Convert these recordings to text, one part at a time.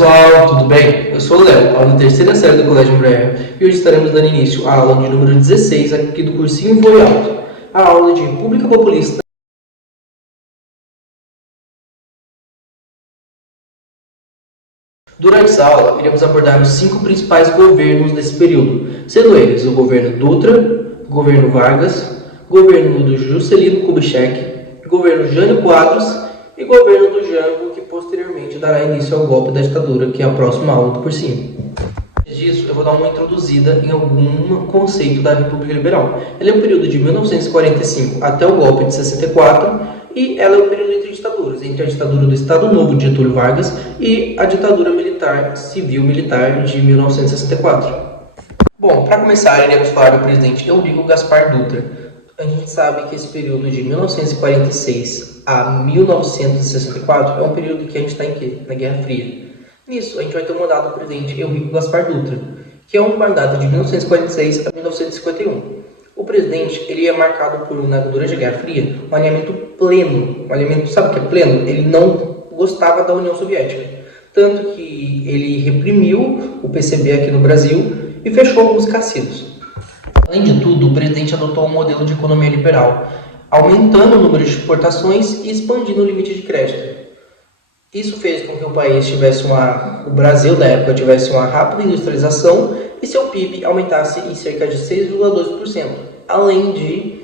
pessoal, tudo bem? Eu sou o Léo, aluno da terceira série do Colégio Embraer, e hoje estaremos dando início à aula de número 16 aqui do cursinho Voo Alto, a aula de República Populista. Durante essa aula, iremos abordar os 5 principais governos desse período, sendo eles o governo Dutra, o governo Vargas, o governo do Juscelino Kubitschek, o governo Jânio Quadros e o governo do Jango, que posteriormente dará início ao golpe da ditadura, que é a próxima aula do cursinho. Antes disso, eu vou dar uma introduzida em algum conceito da República Liberal. Ela é um período de 1945 até o golpe de 64 e ela é um período entre ditaduras, entre a ditadura do Estado Novo de Getúlio Vargas e a ditadura militar, civil-militar de 1964. Bom, para começar, iremos falar do presidente Eurico Gaspar Dutra. A gente sabe que esse período de 1946 a 1964 é um período que a gente está em quê? Na Guerra Fria. Nisso, a gente vai ter um mandato do presidente Eurico Gaspar Dutra, que é um mandato de 1946 a 1951. O presidente ele é marcado por, durante a Guerra Fria, um alinhamento pleno. Um alinhamento, sabe o que é pleno? Ele não gostava da União Soviética. Tanto que ele reprimiu o PCB aqui no Brasil e fechou alguns cassinos. Além de tudo, o presidente adotou um modelo de economia liberal, aumentando o número de exportações e expandindo o limite de crédito. Isso fez com que o país o Brasil da época tivesse uma rápida industrialização e seu PIB aumentasse em cerca de 6,2%, além de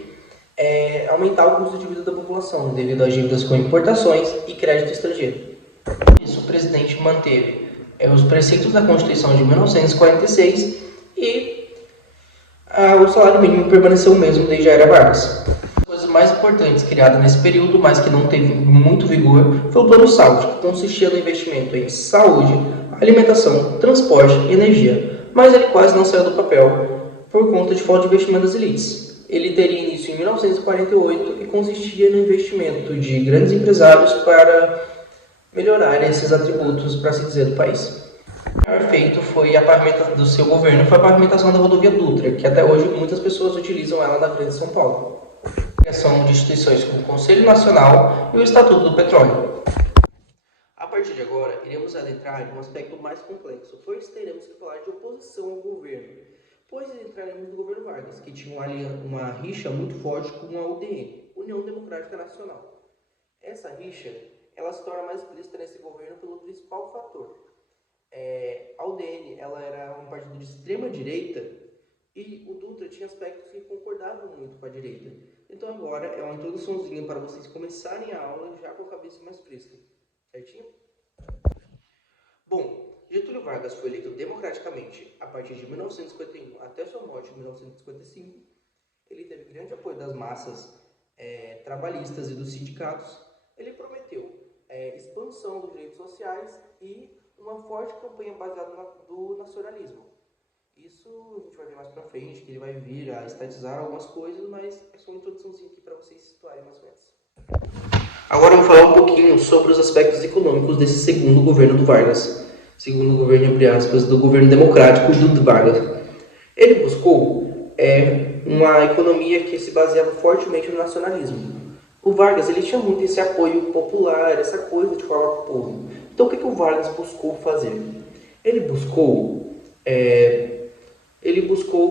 aumentar o custo de vida da população, devido às dívidas com importações e crédito estrangeiro. Isso, o presidente manteve os preceitos da Constituição de 1946 e o salário mínimo permaneceu o mesmo desde a era Vargas. As coisas mais importantes criadas nesse período, mas que não teve muito vigor, foi o Plano Saúde, que consistia no investimento em saúde, alimentação, transporte e energia, mas ele quase não saiu do papel por conta de falta de investimento das elites. Ele teria início em 1948 e consistia no investimento de grandes empresários para melhorar esses atributos, para se dizer, do país. O maior feito do seu governo foi a pavimentação da rodovia Dutra, que até hoje muitas pessoas utilizam ela na Grande São Paulo. A criação de instituições como o Conselho Nacional e o Estatuto do Petróleo. A partir de agora, iremos adentrar em um aspecto mais complexo, pois teremos que falar de oposição ao governo, pois entraremos no governo Vargas, que tinha uma rixa muito forte com a UDN, União Democrática Nacional. Essa rixa ela se torna mais explícita nesse governo pelo principal fator. A UDN ela era um partido de extrema direita e o Dutra tinha aspectos que concordavam muito com a direita. Então agora é uma introduçãozinha para vocês começarem a aula já com a cabeça mais fresca. Certinho? Bom, Getúlio Vargas foi eleito democraticamente a partir de 1951 até sua morte em 1955. Ele teve grande apoio das massas trabalhistas e dos sindicatos. Ele prometeu expansão dos direitos sociais e uma forte campanha baseada do nacionalismo. Isso a gente vai ver mais pra frente, que ele vai vir a estatizar algumas coisas, mas é só uma introduçãozinha aqui para vocês se situarem mais ou menos. Agora eu vou falar um pouquinho sobre os aspectos econômicos desse segundo governo do Vargas. Segundo governo, entre aspas, do governo democrático do Vargas. Ele buscou uma economia que se baseava fortemente no nacionalismo. O Vargas ele tinha muito esse apoio popular, essa coisa de falar com o povo. Então o que o Vargas buscou fazer? Ele buscou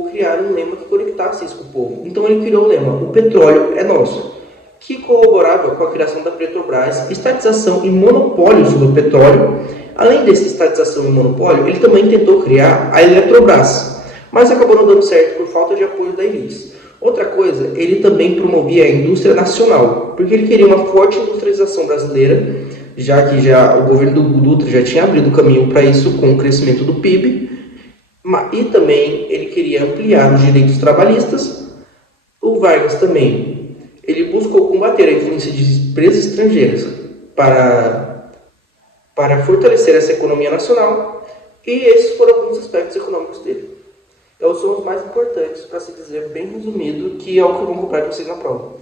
criar um lema que conectasse isso com o povo. Então ele criou o lema, o petróleo é nosso, que corroborava com a criação da Petrobras, estatização e monopólio sobre o petróleo. Além dessa estatização e monopólio, ele também tentou criar a Eletrobras, mas acabou não dando certo por falta de apoio da elite. Outra coisa, ele também promovia a indústria nacional, porque ele queria uma forte industrialização brasileira, já que o governo do Dutra já tinha abrido o caminho para isso com o crescimento do PIB, e também ele queria ampliar os direitos trabalhistas. O Vargas também ele buscou combater a influência de empresas estrangeiras para fortalecer essa economia nacional, e esses foram alguns aspectos econômicos dele. São os mais importantes, para se dizer bem resumido, que é o que eu vou cobrar de vocês na prova.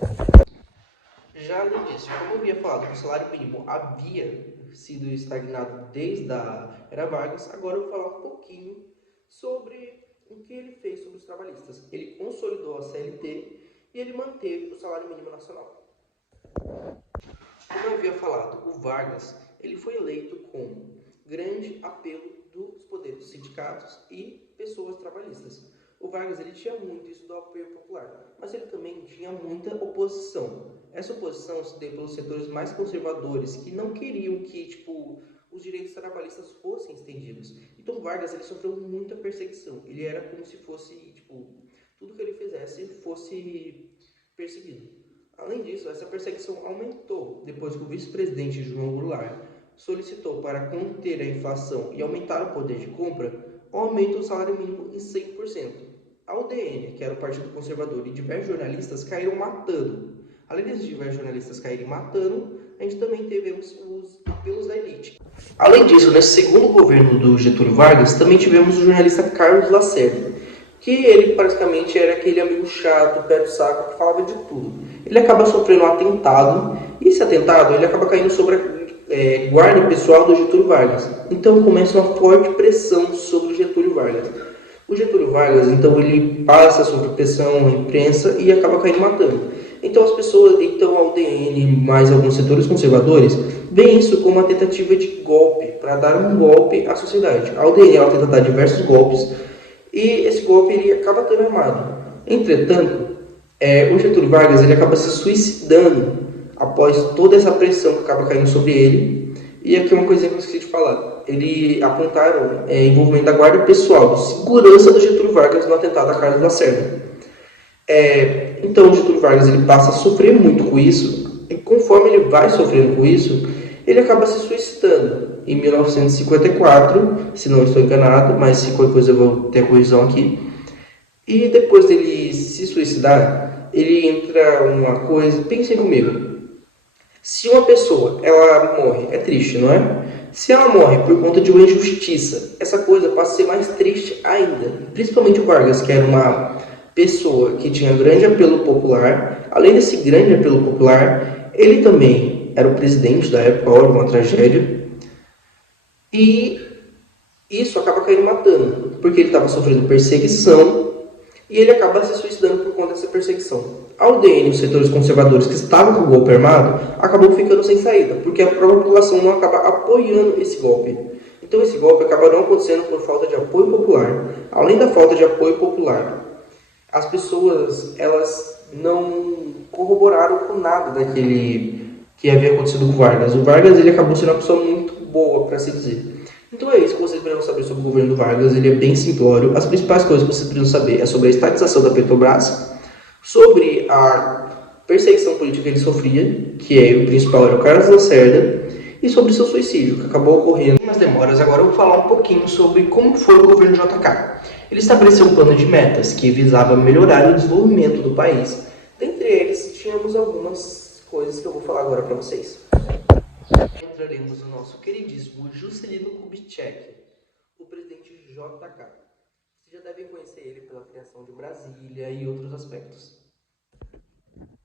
Já além disso, como eu havia falado que o salário mínimo havia sido estagnado desde a era Vargas, agora eu vou falar um pouquinho sobre o que ele fez sobre os trabalhistas. Ele consolidou a CLT e ele manteve o salário mínimo nacional. Como eu havia falado, o Vargas ele foi eleito com grande apelo dos poderes dos sindicatos e pessoas trabalhistas. O Vargas ele tinha muito isso do apoio popular, mas ele também tinha muita oposição. Essa oposição se deu pelos setores mais conservadores, que não queriam que os direitos trabalhistas fossem estendidos. Então Vargas ele sofreu muita perseguição. Ele era como se fosse, tudo que ele fizesse fosse perseguido. Além disso, essa perseguição aumentou depois que o vice-presidente João Goulart solicitou para conter a inflação e aumentar o poder de compra, o aumento do salário mínimo em 100%. A UDN, que era o Partido Conservador, e diversos jornalistas caíram matando. Além desses diversos jornalistas caírem matando, a gente também teve os apelos da elite. Além disso, nesse segundo governo do Getúlio Vargas, também tivemos o jornalista Carlos Lacerda, que ele praticamente era aquele amigo chato, pé do saco, que falava de tudo. Ele acaba sofrendo um atentado, e esse atentado ele acaba caindo sobre a guarda pessoal do Getúlio Vargas. Então começa uma forte pressão sobre o Getúlio Vargas. O Getúlio Vargas, então, ele passa sob pressão na imprensa e acaba caindo matando. Então as pessoas, então a UDN, mais alguns setores conservadores, veem isso como uma tentativa de golpe, para dar um golpe à sociedade. A UDN ela tenta dar diversos golpes e esse golpe ele acaba sendo armado. Entretanto, o Getúlio Vargas ele acaba se suicidando após toda essa pressão que acaba caindo sobre ele. E aqui uma coisinha que eu esqueci de falar. Ele apontaram envolvimento da guarda pessoal, de segurança do Getúlio Vargas no atentado a Carlos Lacerda. Então o Getúlio Vargas ele passa a sofrer muito com isso, e conforme ele vai sofrendo com isso, ele acaba se suicidando. Em 1954, se não estou enganado, mas se qualquer coisa eu vou ter a correção aqui. E depois dele se suicidar, ele entra uma coisa, pensem comigo. Se uma pessoa ela morre, é triste, não é? Se ela morre por conta de uma injustiça, essa coisa passa a ser mais triste ainda. Principalmente o Vargas, que era uma pessoa que tinha grande apelo popular. Além desse grande apelo popular, ele também era o presidente da época, hora uma tragédia. E isso acaba caindo matando, porque ele estava sofrendo perseguição e ele acaba se suicidando por conta dessa perseguição. A UDN, os setores conservadores que estavam com o golpe armado, acabou ficando sem saída, porque a própria população não acaba apoiando esse golpe. Então esse golpe acaba não acontecendo por falta de apoio popular. Além da falta de apoio popular, as pessoas elas não corroboraram com nada daquele que havia acontecido com o Vargas. O Vargas ele acabou sendo uma pessoa muito boa, para se dizer. Então é isso que vocês precisam saber sobre o governo do Vargas. Ele é bem simplório. As principais coisas que vocês precisam saber é sobre a estatização da Petrobras, sobre a perseguição política que ele sofria, que o principal era o Carlos Lacerda, e sobre seu suicídio, que acabou ocorrendo. Sem mais demoras, agora eu vou falar um pouquinho sobre como foi o governo JK. Ele estabeleceu um plano de metas que visava melhorar o desenvolvimento do país. Dentre eles, tínhamos algumas coisas que eu vou falar agora para vocês. Entraremos no nosso queridíssimo Juscelino Kubitschek, o presidente JK. Vocês já devem conhecer ele pela criação de Brasília e outros aspectos.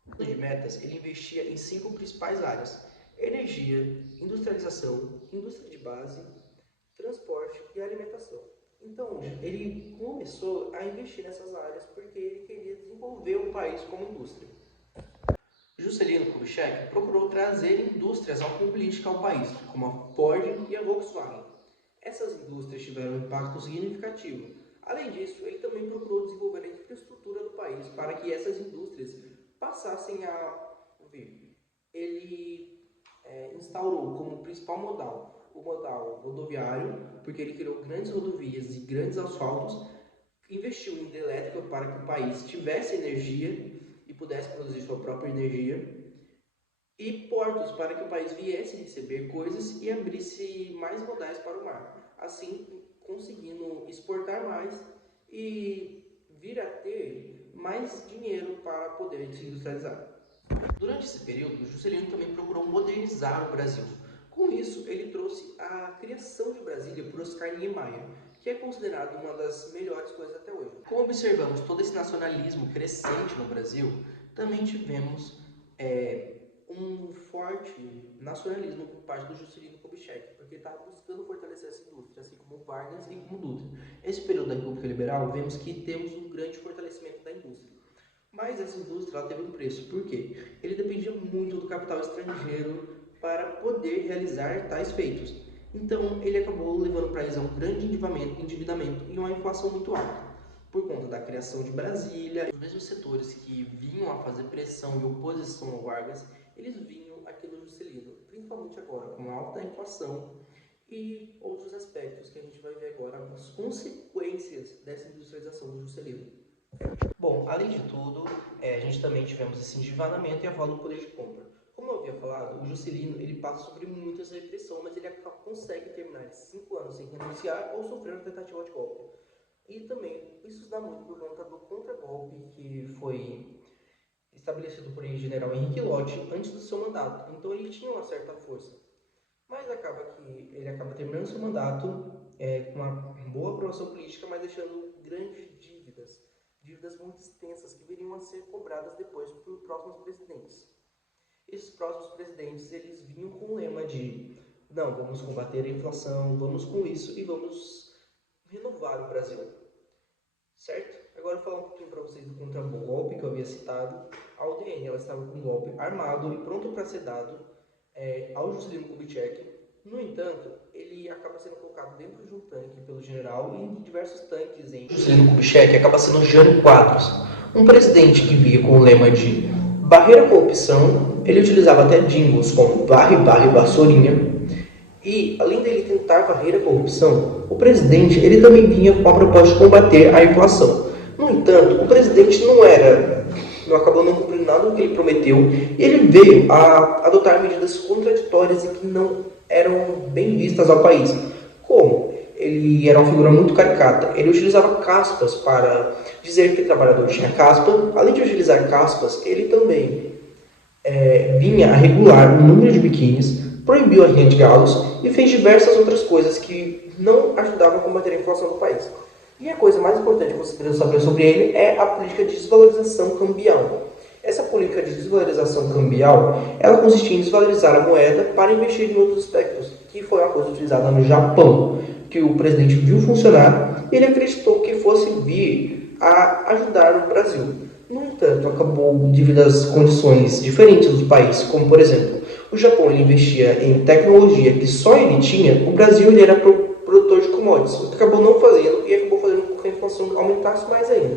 No plano de metas, ele investia em 5 principais áreas: energia, industrialização, indústria de base, transporte e alimentação. Então, ele começou a investir nessas áreas porque ele queria desenvolver o país como indústria. Juscelino Kubitschek procurou trazer indústrias automobilísticas ao país, como a Ford e a Volkswagen. Essas indústrias tiveram um impacto significativo. Além disso, ele também procurou desenvolver a infraestrutura do país para que essas indústrias passassem a vir. Ele instaurou como principal modal o modal rodoviário, porque ele criou grandes rodovias e grandes asfaltos, investiu em hidrelétrica para que o país tivesse energia e pudesse produzir sua própria energia, e portos para que o país viesse receber coisas e abrisse mais modais para o mar, assim conseguindo exportar mais e vir a ter mais dinheiro para poder se industrializar. Durante esse período, Juscelino também procurou modernizar o Brasil. Com isso, ele trouxe a criação de Brasília por Oscar Niemeyer, que é considerado uma das melhores coisas até hoje. Como observamos todo esse nacionalismo crescente no Brasil, também tivemos um forte nacionalismo por parte do Juscelino Kubitschek, porque ele estava buscando fortalecer essa indústria, assim como Vargas e como Dutra. Esse período da República Liberal, vemos que temos um grande fortalecimento da indústria. Mas essa indústria ela teve um preço. Por quê? Ele dependia muito do capital estrangeiro para poder realizar tais feitos. Então, ele acabou levando o país a um grande endividamento e uma inflação muito alta. Por conta da criação de Brasília, os mesmos setores que vinham a fazer pressão e oposição ao Vargas, eles vinham aqui no Juscelino, principalmente agora, com a alta inflação e outros aspectos que a gente vai ver agora, as consequências dessa industrialização do Juscelino. Bom, além de tudo, a gente também tivemos esse endividamento e a falta do poder de compra. Como eu havia falado, o Juscelino ele passa a sofrer muitas repressão, mas ele consegue terminar esses 5 anos sem renunciar ou sofrer uma tentativa de golpe. E também, isso se dá muito por conta do contragolpe que foi estabelecido por ele, general Henrique Lott, antes do seu mandato. Então ele tinha uma certa força. Mas acaba que ele acaba terminando seu mandato com uma boa aprovação política, mas deixando grandes dívidas muito extensas que viriam a ser cobradas depois por próximos presidentes. Esses próximos presidentes, eles vinham com o lema de não, vamos combater a inflação, vamos com isso e vamos renovar o Brasil. Certo? Agora eu vou falar um pouquinho para vocês do contragolpe que eu havia citado. A UDN ela estava com um golpe armado e pronto para ser dado ao Juscelino Kubitschek. No entanto, ele acaba sendo colocado dentro de um tanque pelo general e em diversos tanques em Juscelino Kubitschek acaba sendo Jânio Quadros, um presidente que via com o lema de barreira à corrupção. Ele utilizava até jingles como varre, barre, vassourinha. E, além dele tentar varrer a corrupção, o presidente ele também vinha com a proposta de combater a inflação. No entanto, o presidente não acabou não cumprindo nada do que ele prometeu e ele veio a adotar medidas contraditórias e que não eram bem vistas ao país. Como? Ele era uma figura muito caricata. Ele utilizava caspas para dizer que o trabalhador tinha caspa. Além de utilizar caspas, ele também vinha a regular o número de biquínis, proibiu a rinha de galos e fez diversas outras coisas que não ajudavam a combater a inflação do país. E a coisa mais importante que você precisa saber sobre ele é a política de desvalorização cambial. Essa política de desvalorização cambial, ela consistia em desvalorizar a moeda para investir em outros aspectos, que foi uma coisa utilizada no Japão, que o presidente viu funcionar e ele acreditou que fosse vir a ajudar o Brasil. No entanto, acabou devido às condições diferentes dos países, como por exemplo, o Japão ele investia em tecnologia que só ele tinha, o Brasil ele era produtor de commodities, o que acabou não fazendo e acabou fazendo com que a inflação aumentasse mais ainda.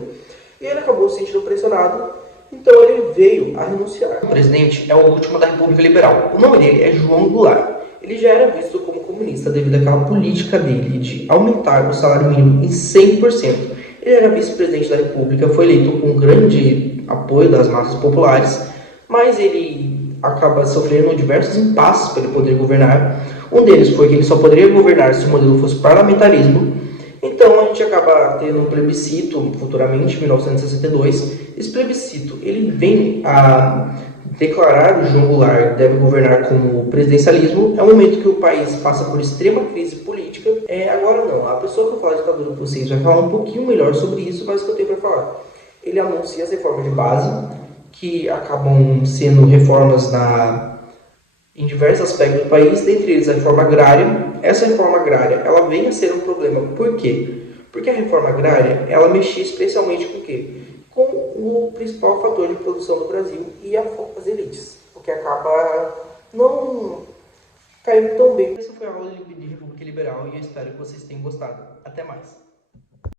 E ele acabou se sentindo pressionado, então ele veio a renunciar. O presidente é o último da República Liberal. O nome dele é João Goulart. Ele já era visto como comunista devido àquela política dele de aumentar o salário mínimo em 100%. Ele era vice-presidente da República, foi eleito com grande apoio das massas populares, mas ele acaba sofrendo diversos impasses para ele poder governar. Um deles foi que ele só poderia governar se o modelo fosse parlamentarismo. Então a gente acaba tendo um plebiscito futuramente, em 1962. Esse plebiscito ele vem a declarar o João Goulart deve governar como presidencialismo. É um momento que o país passa por extrema crise política. Agora não, a pessoa que eu falo de ditadura com vocês vai falar um pouquinho melhor sobre isso, mas o que eu tenho para falar. Ele anuncia as reformas de base, que acabam sendo reformas em diversos aspectos do país, dentre eles a reforma agrária. Essa reforma agrária ela vem a ser um problema. Por quê? Porque a reforma agrária ela mexia especialmente com o quê? Com o principal fator de produção do Brasil e as elites, o que acaba não caindo tão bem. Essa foi a aula de República Liberal e eu espero que vocês tenham gostado. Até mais!